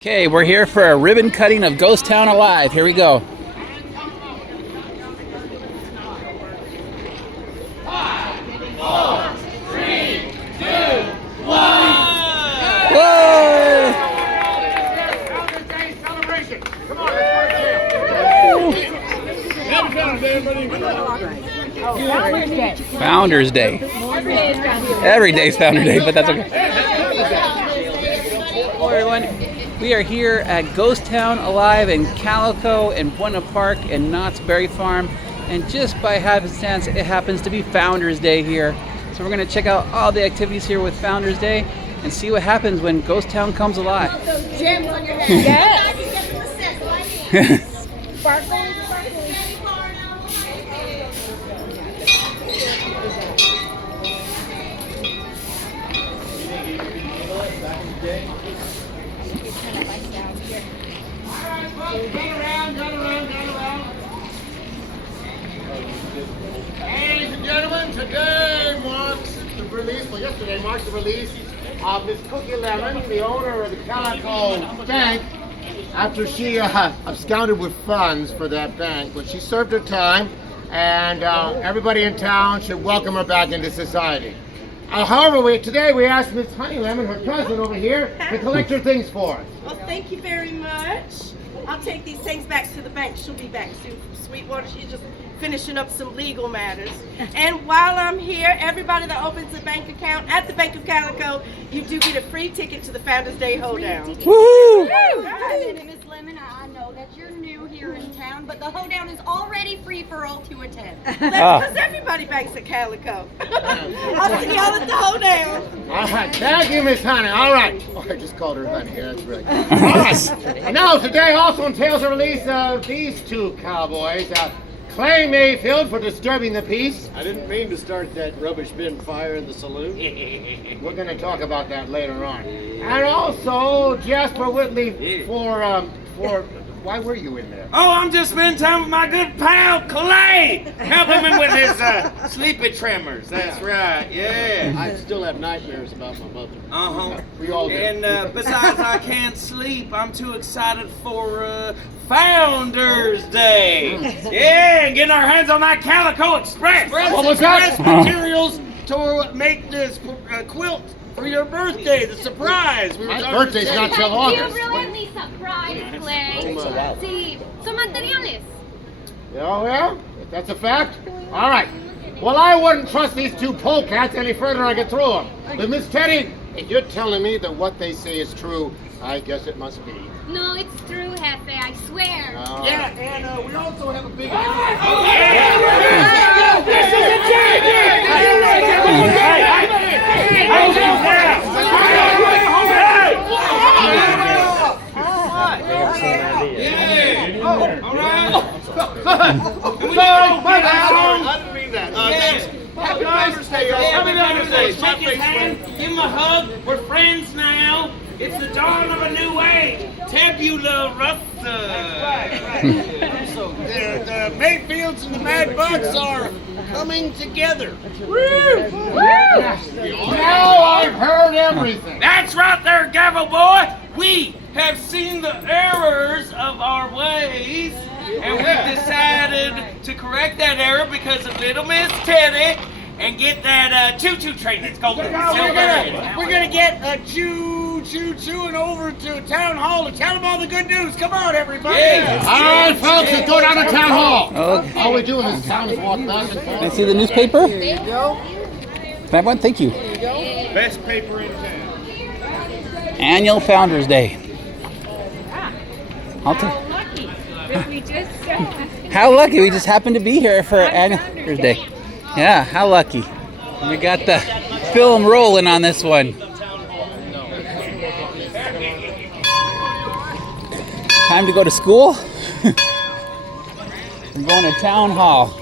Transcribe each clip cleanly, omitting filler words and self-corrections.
Okay, we're here for a ribbon cutting of Ghost Town Alive. Here we go. Five, 4, 3, 2, 1. Whoa! Founders Day celebration. Come on, let's go. Founders Day. Every day is Founders Day, but that's okay. Hello everyone. We are here at Ghost Town Alive in Calico and Buena Park and Knott's Berry Farm, and just by happenstance it happens to be Founders Day here. So we're going to check out all the activities here with Founders Day and see what happens when Ghost Town comes alive. Gems on your head. Yes. Sparkles. Ladies and gentlemen, today marks the release, well yesterday marks the release of Miss Cookie Lemon, the owner of the Calico Bank, after she absconded with funds for that bank. But she served her time, and everybody in town should welcome her back into society. However, today we asked Miss Honey Lemon, her cousin over here, to collect her things for us. Well, thank you very much. I'll take these things back to the bank. She'll be back soon from Sweetwater. She's just finishing up some legal matters. And while I'm here, everybody that opens a bank account at the Bank of Calico, you do get a free ticket to the Founders Day Hoedown. Woohoo! And Miss Lemon, I know that you're new here in town, but the hoedown is already free for all to attend. That's because everybody banks at Calico. I'll see y'all at the Hoedown. All right, thank you, Miss Honey. All right. Oh, I just called her Honey. Yeah, that's right. All right. And now, today also entails the release of these two cowboys. Clay Mayfield for disturbing the peace. I didn't mean to start that rubbish bin fire in the saloon. We're going to talk about that later on. And also Jasper Whitley for why were you in there? Oh, I'm just spending time with my good pal, Clay! Helping him with his sleepy tremors. That's right, yeah. I still have nightmares about my mother. Uh-huh. We all do. And besides, I can't sleep. I'm too excited for Founders Day. Yeah, and getting our hands on that Calico Express. What was that? Materials to make this quilt for your birthday, the surprise. We were My talking birthday's to not till You're August. really surprised, Clay. Sí, son materiales. Oh, well, if that's a fact. All right. Well, I wouldn't trust these two polecats any further I get through them. But Miss Teddy, if you're telling me that what they say is true, I guess it must be. No, it's true, Jefe, I swear. Yeah, and we also have a big... I didn't mean that. Happy Founders Day, y'all. Happy Founders Day. Shake his hand, give him a hug. We're friends now. It's the dawn of a new age. Tabula rasa. So the Mayfields and the Mad Bucks are coming together. Now I've heard everything. That's right there, Gavel boy. We have seen the errors of our ways, and we've decided to correct that error because of little Miss Teddy and get that choo-choo train that's going. We're gonna get a choo-choo-chooing over to town hall to tell them all the good news. Come on, everybody. All right, folks, let's go down to town hall. Okay. All we do in this town is walk back and Can I forth. see the newspaper? Can I have one? Thank you. Best paper in town. Annual Founders Day. I'll take. How lucky we just happened to be here for Annual Founders Day. Yeah, how lucky. We got the film rolling on this one. Time to go to school? I'm going to town hall.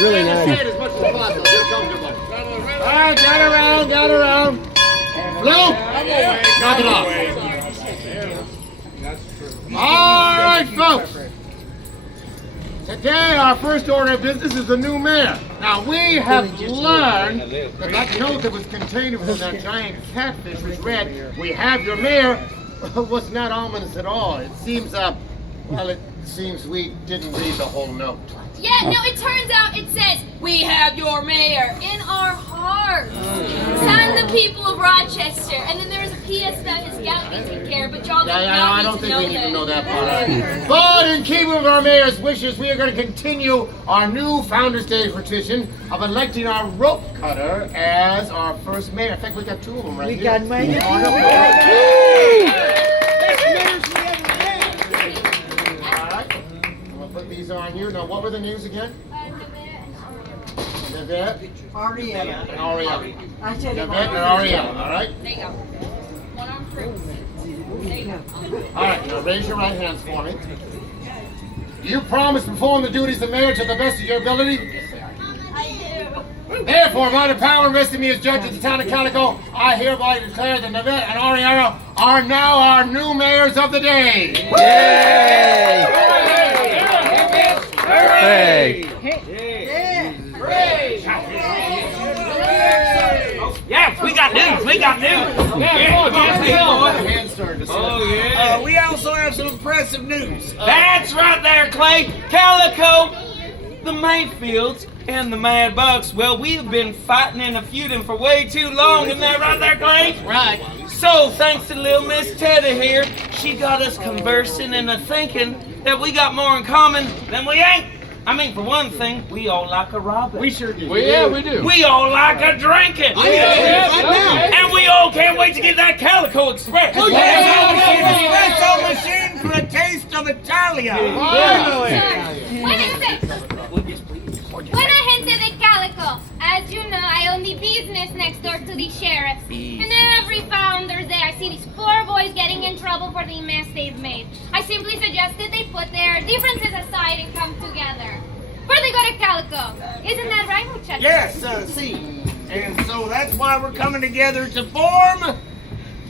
Really nice. All right, got around. Blue, knock it off. All right, folks. Today, our first order of business is the new mayor. Now, we have learned that that note that was contained within that giant catfish was read, "We have your mayor," was not ominous at all. It seems, well, it seems we didn't read the whole note. Yeah, no, it turns out it says, "We have your mayor in our hearts." Signed the people of Rochester. And then there was a PS about his gout being taken care of, but y'all Yeah, I don't think we need to know that that. part. But in keeping with our mayor's wishes, we are going to continue our new Founders Day tradition of electing our rope cutter as our first mayor. In fact, we got two of them right here. We got mayor. All right, I'm going to put these on you. Now, what were the names again? Nevette, Ariel. and Ariel. I said Nevette and Ariel, all right? There you go. One arm through. There you go. All right, now raise your right hands for me. Do you promise to perform the duties of mayor to the best of your ability? I do. Therefore, by the power invested in me as judge of the town of Calico, I hereby declare that Nevette and Ariel are now our new mayors of the day. Yay! Hey. Yeah, we got news. We got news. Hands started to Oh, yeah. We also have some impressive news. That's right there, Clay. Calico, the Mayfields, and the Mad Bucks. Well, we've been fighting and feuding for way too long. Isn't that right there, Clay? Right. So, thanks to little Miss Teddy here, she got us conversing and thinking that we got more in common than we ain't. I mean, for one thing, we all like a robbing. We sure do. we do. We all like a drinking. And we all can't wait to get that Calico Express. Espresso machine for a taste of Italia. Buena gente de Calico. As you know, I own the business next door to the sheriff's. And every Founders Day, I see these poor boys getting in trouble for the mess they've made. I simply suggest that they put their differences aside and come together. For the good of Calico. Isn't that right, muchachos? Yes, see. And so that's why we're coming together to form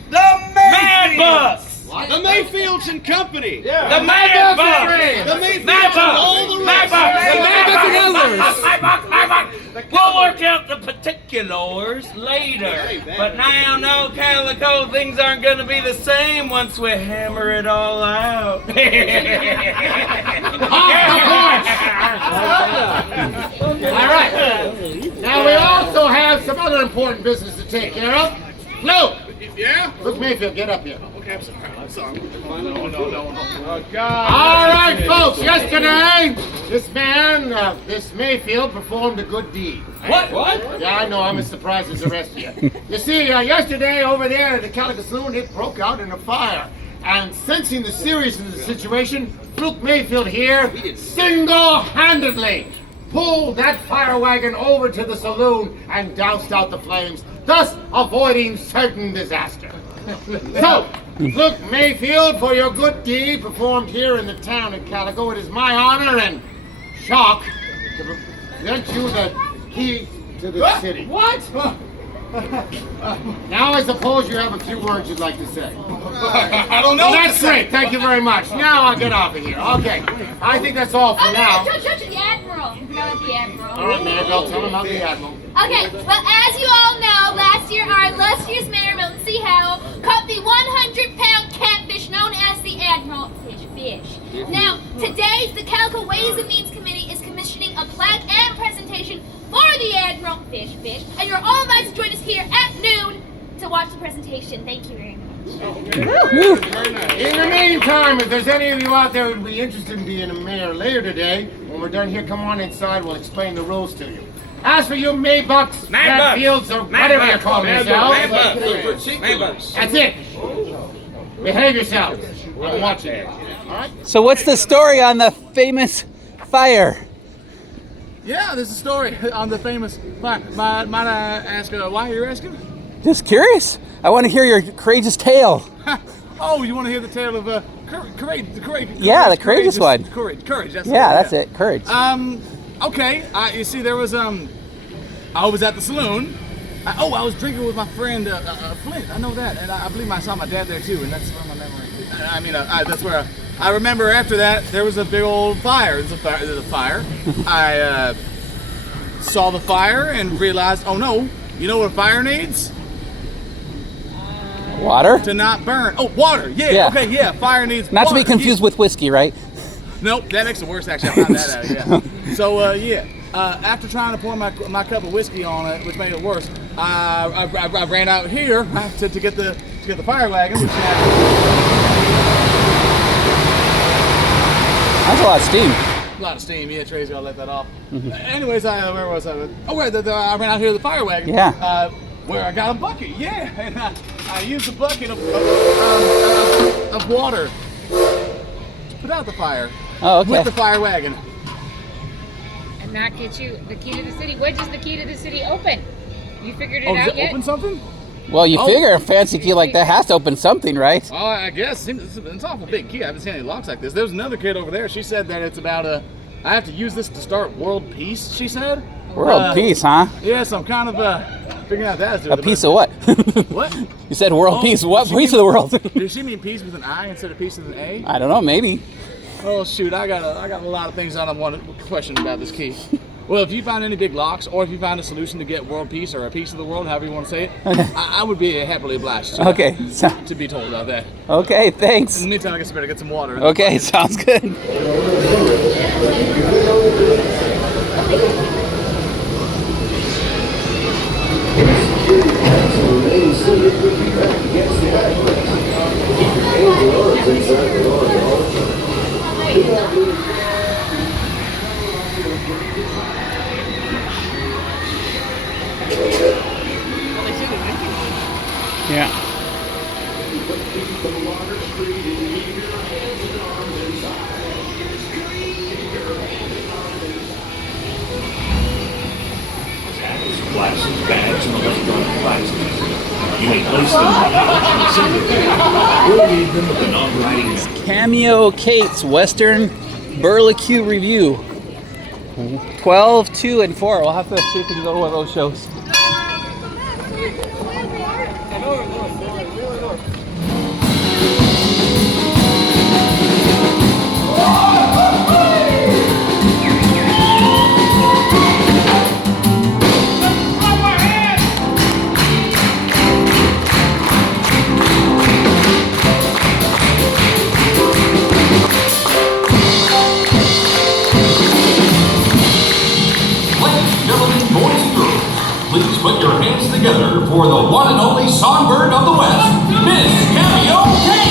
the Mad Bucks. The Mayfields and Company. The Mad Bucks. The Mayfields Mad and all the Bucks. rest. Mad Bucks. We'll work out the particulars later. But now, no, Calico, things aren't going to be the same once we hammer it all out. All right. Now, we also have some other important business to take care of. Luke! Yeah? Luke Mayfield, get up here. Okay, I'm sorry. Oh, God. All right, folks, yesterday, this Mayfield performed a good deed. What? Yeah, I know, I'm as surprised as the rest of you. You see, yesterday over there at the Calico Saloon, it broke out in a fire. And sensing the seriousness of the situation, Luke Mayfield here single-handedly pulled that fire wagon over to the saloon and doused out the flames, thus avoiding certain disaster. So, Luke Mayfield, for your good deed performed here in the town of Calico, it is my honor and shock to present you the key to the city. What? Now I suppose you have a few words you'd like to say. I don't know. That's great. Thank you very much. Now I'll get off of here. Okay. I think that's all for now. Judge, the Admiral. No, the Admiral. All right, Maribel, tell them about the Admiral. Okay, well, as you all know, last year our illustrious Mayor Milton C. Howell caught the 100-pound catfish known as the Admiral fish. Now, today, the Calico Ways and Means Committee is commissioning a plaque and presentation for the Admiral fish, and you're all invited to join us here at noon to watch the presentation. Thank you very much. In the meantime, if there's any of you out there who'd be interested in being a mayor later today, when we're done here, come on inside. We'll explain the rules to you. As for you Maybucks, Madfields, or whatever you call yourselves, that's it. Behave yourselves. I'm watching you. All right? So what's the story on the famous fire? Yeah, there's a story on the famous. Might I ask why you're asking? Just curious. I want to hear your courageous tale. Oh, you want to hear the tale of courage? Yeah, the courageous one. Courage. That's it. Courage. Okay. You see, there was I was at the saloon. I was drinking with my friend Flint. I know that, and I believe I saw my dad there too, and that's where my memory. That's where I remember after that there was a big old fire. There's a fire. I saw the fire and realized, oh no, you know what a fire needs? Water? To not burn. Oh, water. Yeah. Okay. Yeah. Fire needs. Not water. to be confused with whiskey, right? Nope. That makes it worse. Actually, I found that out. Yeah. So yeah. After trying to pour my cup of whiskey on it, which made it worse, I ran out here to get the fire wagon, which had. That's a lot of steam. A lot of steam. Yeah, Trey's gotta let that off. Anyways, where was I? Oh, right. I ran out here to the fire wagon. Yeah. Where I got a bucket. Yeah, and I used a bucket of water to put out the fire. Oh, okay. With the fire wagon. And that gets you the key to the city. What does the key to the city open? You figured it Oh, does out it yet? open something? Well, you figure a fancy key like that has to open something, right? Oh, I guess. It's an awful big key. I haven't seen any locks like this. There was another kid over there. She said that it's about I have to use this to start world peace, she said. World peace, huh? Yeah, so I'm kind of figuring out that. A piece of what? What? You said world peace. What piece of the world? Did she mean peace with an I instead of peace with an A? I don't know, maybe. Oh shoot, I got a lot of things I want to question about this key. Well, if you find any big locks, or if you find a solution to get world peace or a piece of the world, however you want to say it, I would be happily obliged to, Okay. to be told about that. Okay, thanks. In the meantime, I guess I better get some water. Okay, sounds good. Yeah. Glasses, bags, and electronic devices. You may place them or leave them with a non-writing. Cameo Kate's Western Burlicue Review. 12, 2, and 4. We'll have to see if we can go to one of those shows. Please put your hands together for the one and only songbird of the West, Miss Cameo Kate!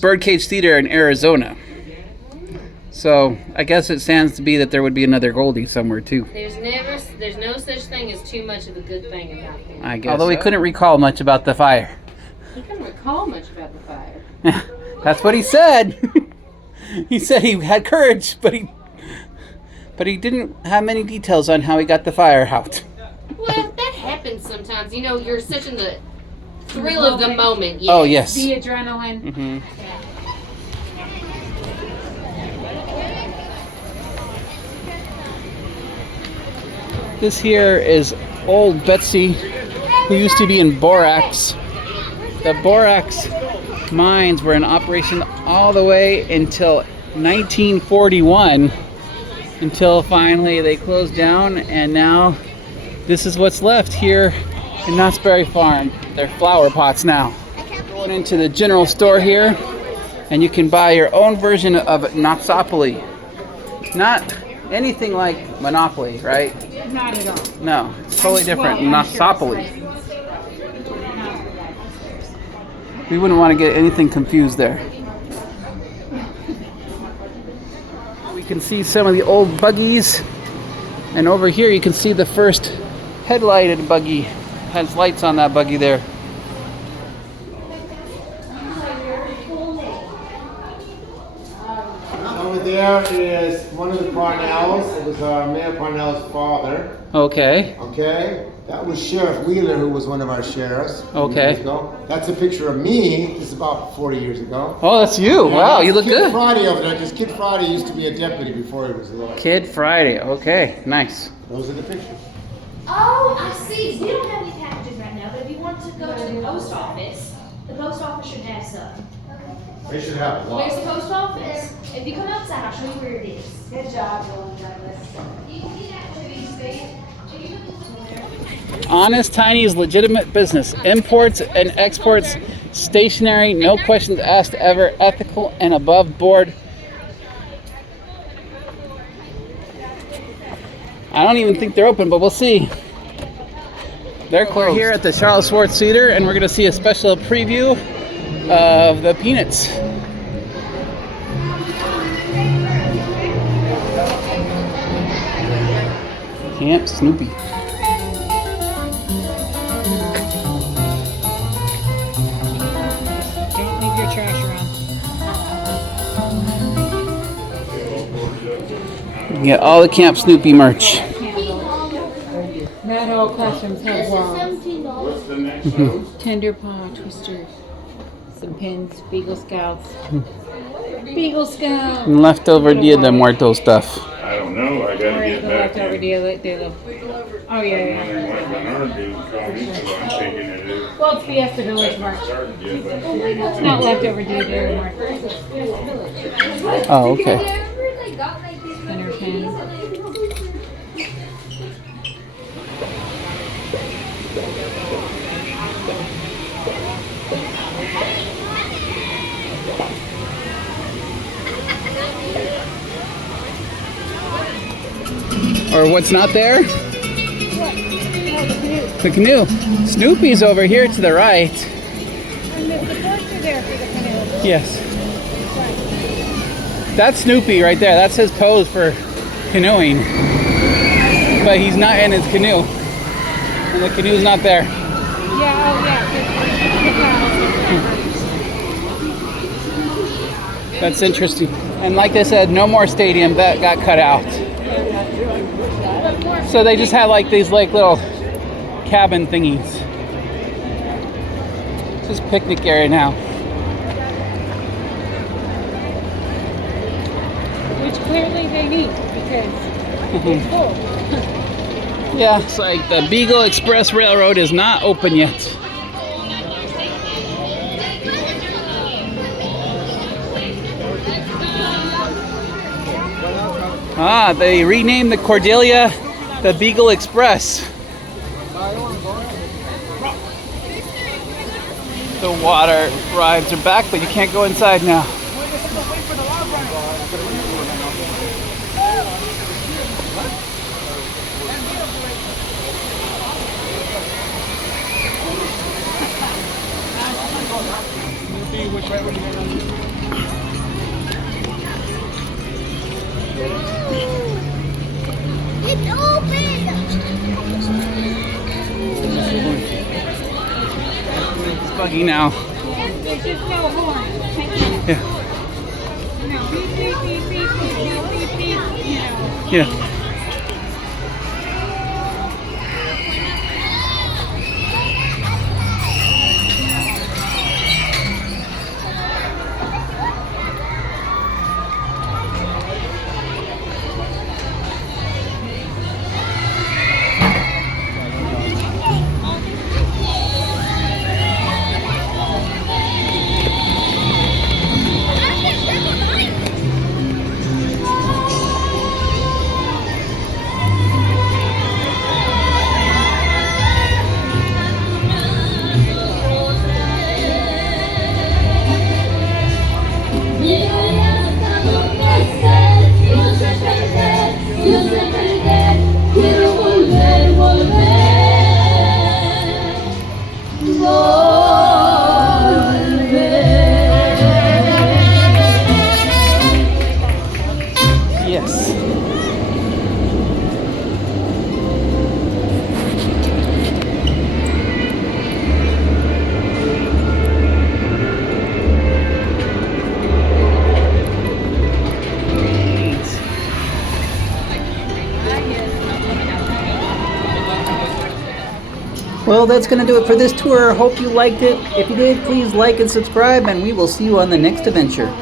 Birdcage Theater in Arizona. So I guess it stands to be that there would be another Goldie somewhere too. There's no such thing as too much of a good thing about him. I guess. Although he couldn't recall much about the fire. He couldn't recall much about the fire. That's what he said. He said he had courage, but he didn't have many details on how he got the fire out. Well, that happens sometimes. You know, you're such in the thrill of the moment. Yes. Oh, yes. The adrenaline. Mm-hmm. This here is old Betsy, who used to be in borax. The borax mines were in operation all the way until 1941, until finally they closed down, and now this is what's left here in Knott's Berry Farm. They're flower pots now. Going into the general store here, and you can buy your own version of Knottsopoly. Not anything like Monopoly, right? Not at all. No, it's totally different. Knottsopoly. We wouldn't want to get anything confused there. We can see some of the old buggies, and over here you can see the first headlighted buggy. Has lights on that buggy there. Over there is one of the Parnells. It was Mayor Parnell's father. Okay. Okay. That was Sheriff Wheeler, who was one of our sheriffs. Okay. Years ago. That's a picture of me. This is about 40 years ago. Oh, that's you. Yeah, Wow, you look Kid good. Friday over there, because Kid Friday used to be a deputy before he was a lawyer. Kid Friday. Okay, nice. Those are the pictures. Oh, I see. We don't have any packages right now, but if you want to go to the post office should have some. They should have a lot. Where's the post office? If you come outside, I'll show you where it is. Good job, Douglas. Honest Tiny's legitimate business. Imports and exports, stationery, no questions asked ever, ethical and above board. I don't even think they're open, but we'll see. They're closed. We're here at the Charles Schwartz Theater, and we're going to see a special preview of the Peanuts. Camp Snoopy. Don't leave your trash around. You get all the Camp Snoopy merch. Not all classrooms have walls. Mhm. Tender paw twisters. Some pins, Beagle Scouts. Beagle Scouts! And leftover Dia de Muertos stuff. I don't know. I gotta Or get the back leftover in. deal. Oh, yeah. Well, it's Fiesta Village March. It's not leftover deal de Muertos. Oh, okay. Thinner pins. Or what's not there? The canoe. Snoopy's over here to the right. And the boats are there for the canoe. Yes. That's Snoopy right there. That's his pose for canoeing. But he's not in his canoe. And the canoe's not there. Yeah, oh yeah. That's interesting. And like I said, no more stadium. That got cut out. So they just had like these like little cabin thingies. It's just picnic area now. Which clearly they need because it's full. Yeah, it's like the Beagle Express Railroad is not open yet. Ah, they renamed the Cordelia the Beagle Express. The water rides are back, but you can't go inside now. see which way we're going. It's open! It's buggy now. There's just no horn. Yeah. No, beep, beep, beep, beep, beep, beep, beep, you know. Yeah. Yes. Well, that's going to do it for this tour. Hope you liked it. If you did, please like and subscribe, and we will see you on the next adventure.